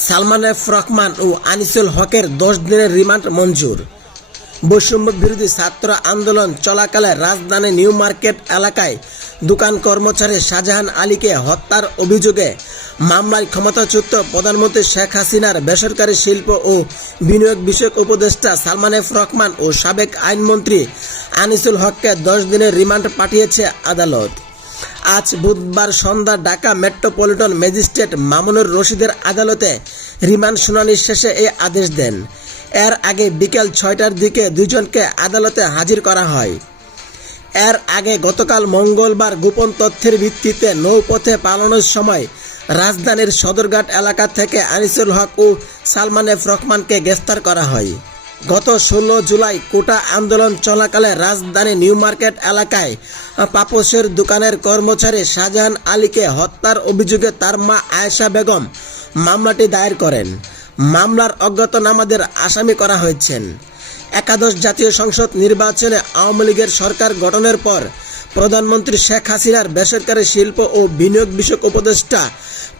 Salman F Rahman ও আনিসুল হকের 10 দিনের remand মঞ্জুর। বৈষম্য বিরোধী ছাত্র আন্দোলন চলাকালে রাজধানী নিউ মার্কেট এলাকায় দোকান কর্মচারী শাহজাহান আলীকে হত্যার অভিযোগে মামলায় ক্ষমতাচ্যুত প্রধানমন্ত্রী শেখ হাসিনার বেসরকারি শিল্প ও বিনিয়োগ বিষয়ক উপদেষ্টা সালমান এফ রহমান ও সাবেক আইনমন্ত্রী আনিসুল হককে 10 দিনের রিমান্ড পাঠিয়েছে আদালত। আজ বুধবার সন্ধ্যা ঢাকা মেট্রোপলিটন ম্যাজিস্ট্রেট মামুনুর রশিদের আদালতে রিমান্ড শুনানি শেষে এই আদেশ দেন। এর আগে বিকেল 6টার দিকে দুজনকে আদালতে হাজির করা হয়। এর আগে গতকাল মঙ্গলবার গোপন তথ্যের ভিত্তিতে নৌপথে পালানোর সময় রাজধানীর সদরঘাট এলাকা থেকে আনিসুল হক ও সালমান এফ রহমানকে গ্রেফতার করা হয়। গত 16 জুলাই কোটা আন্দোলন চলাকালে রাজধানী নিউ মার্কেট এলাকায় পাপোশের দোকানের কর্মচারী শাহজাহান আলীকে হত্যার অভিযোগে তার মা আয়েশা বেগম মামলাটি দায়ের করেন। মামলার অজ্ঞাতনামাদের আসামি করা হয়েছেন। একাদশ জাতীয় সংসদ নির্বাচনে আওয়ামী লীগের সরকার গঠনের পর প্রধানমন্ত্রী শেখ হাসিনার বেসরকারি শিল্প ও বিনিয়োগ বিষয়ক উপদেষ্টা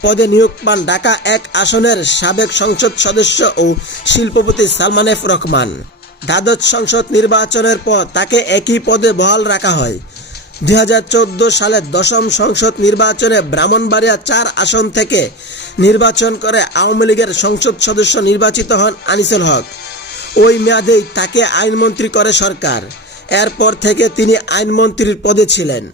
পদে নিয়োগ পান ঢাকা 1 আসনের সাবেক সংসদ সদস্য ও শিল্পপতি সালমান এফ রহমান। দ্বাদশ সংসদ নির্বাচনের পর তাকে একই পদে বহাল রাখা হয়। 2014 সালের 10ম সংসদ নির্বাচনে ব্রাহ্মণবাড়িয়া 4 আসন থেকে নির্বাচন করে আওয়ামী লীগের সংসদ সদস্য নির্বাচিত হন আনিসুল হক। ওই মেয়াদেই তাকে আইনমন্ত্রী করে সরকার। এরপর থেকে তিনি আইনমন্ত্রীর পদে ছিলেন।